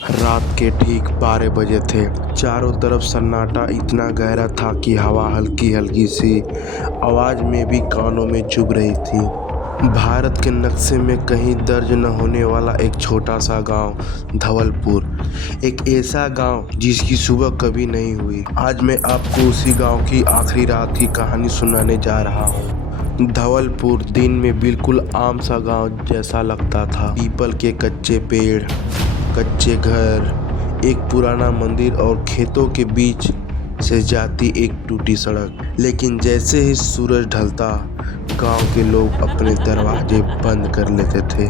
रात के ठीक 12 बजे थे। चारों तरफ सन्नाटा इतना गहरा था कि हवा हल्की हल्की सी आवाज़ में भी कानों में चुभ रही थी। भारत के नक्शे में कहीं दर्ज न होने वाला एक छोटा सा गांव, धवलपुर। एक ऐसा गांव जिसकी सुबह कभी नहीं हुई। आज मैं आपको उसी गांव की आखिरी रात की कहानी सुनाने जा रहा हूँ। धवलपुर दिन में बिल्कुल आम सा गांव जैसा लगता था। पीपल के कच्चे पेड़, कच्चे घर, एक पुराना मंदिर और खेतों के बीच से जाती एक टूटी सड़क। लेकिन जैसे ही सूरज ढलता, गांव के लोग अपने दरवाजे बंद कर लेते थे।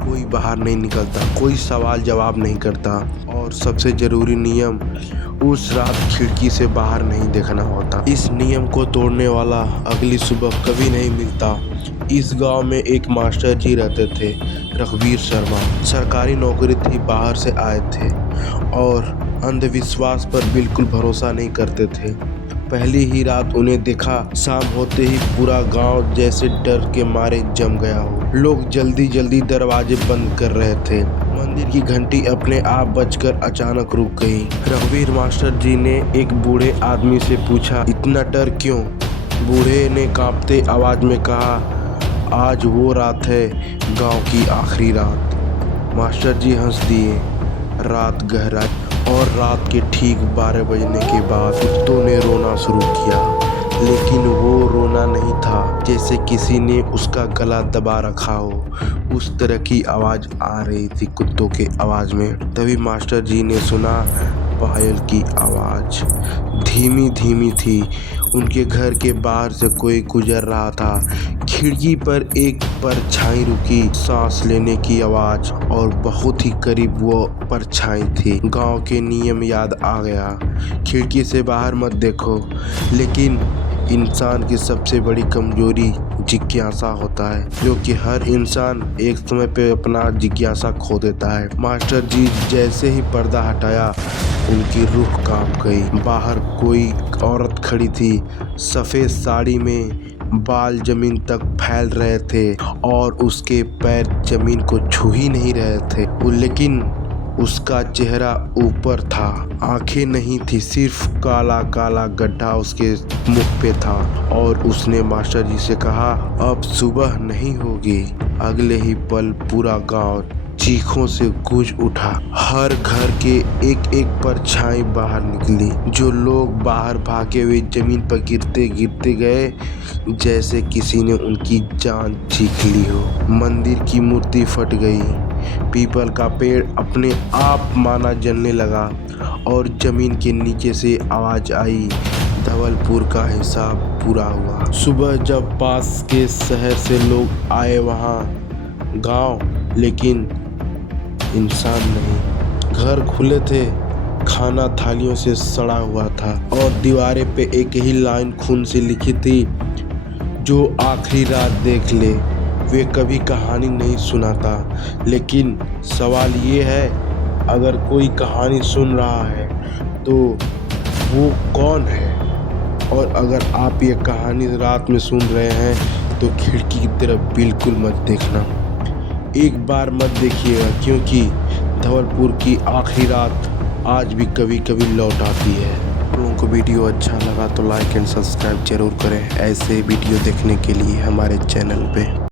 कोई बाहर नहीं निकलता, कोई सवाल जवाब नहीं करता और सबसे जरूरी नियम, उस रात खिड़की से बाहर नहीं देखना होता। इस नियम को तोड़ने वाला अगली सुबह कभी नहीं मिलता। इस गांव में एक मास्टर जी रहते थे, रघुवीर शर्मा। सरकारी नौकरी थी, बाहर से आए थे और अंधविश्वास पर बिल्कुल भरोसा नहीं करते थे। पहली ही रात उन्हें देखा, शाम होते ही पूरा गांव जैसे डर के मारे जम गया हो। लोग जल्दी जल्दी दरवाजे बंद कर रहे थे। मंदिर की घंटी अपने आप बजकर अचानक रुक गई। रघुवीर मास्टर जी ने एक बूढ़े आदमी से पूछा, इतना डर क्यों? बूढ़े ने कांपते आवाज में कहा, आज वो रात है, गांव की आखिरी रात। मास्टर जी हंस दिए। रात गहराई और रात के ठीक 12 बजने के बाद कुत्तों ने रोना शुरू किया। लेकिन वो रोना नहीं था जैसे किसी ने उसका गला दबा रखा हो। उस तरह की आवाज आ रही थी कुत्तों के आवाज में। तभी मास्टर जी ने सुना पायल की आवाज। धीमी धीमी थी। उनके घर के बाहर से कोई गुजर रहा था। खिड़की पर एक परछाई रुकी, सांस लेने की आवाज और बहुत ही करीब वो परछाई थी। गांव के नियम याद आ गया, खिड़की से बाहर मत देखो। लेकिन इंसान की सबसे बड़ी कमजोरी जिज्ञासा होता है, क्योंकि हर इंसान एक समय पे अपना जिज्ञासा खो देता है। मास्टर जी जैसे ही पर्दा हटाया, उनकी रूह कांप गई। बाहर कोई औरत खड़ी थी, सफ़ेद साड़ी में, बाल जमीन तक फैल रहे थे और उसके पैर जमीन को छू ही नहीं रहे थे। लेकिन उसका चेहरा ऊपर था, आंखें नहीं थी, सिर्फ काला काला गड्ढा उसके मुख पे था। और उसने मास्टर जी से कहा, अब सुबह नहीं होगी। अगले ही पल पूरा गांव चीखों से गूंज उठा। हर घर के एक एक परछाई बाहर निकली। जो लोग बाहर भागे हुए जमीन पर गिरते गिरते गए, जैसे किसी ने उनकी जान चीख ली हो। मंदिर की मूर्ति फट गई। पीपल का पेड़ अपने आप माना जलने लगा और जमीन के नीचे से आवाज आई, धवलपुर का हिसाब पूरा हुआ। सुबह जब पास के शहर से लोग आए वहाँ गांव, लेकिन इंसान नहीं। घर खुले थे, खाना थालियों से सड़ा हुआ था और दीवारें पे एक ही लाइन खून से लिखी थी, जो आखिरी रात देख ले। वे कभी कहानी नहीं सुनाता, लेकिन सवाल ये है, अगर कोई कहानी सुन रहा है तो वो कौन है? और अगर आप ये कहानी रात में सुन रहे हैं तो खिड़की की तरफ बिल्कुल मत देखना। एक बार मत देखिएगा, क्योंकि धवलपुर की आखिरी रात आज भी कभी कभी लौट आती है। आप लोगों को वीडियो अच्छा लगा तो लाइक एंड सब्सक्राइब जरूर करें, ऐसे वीडियो देखने के लिए हमारे चैनल पे।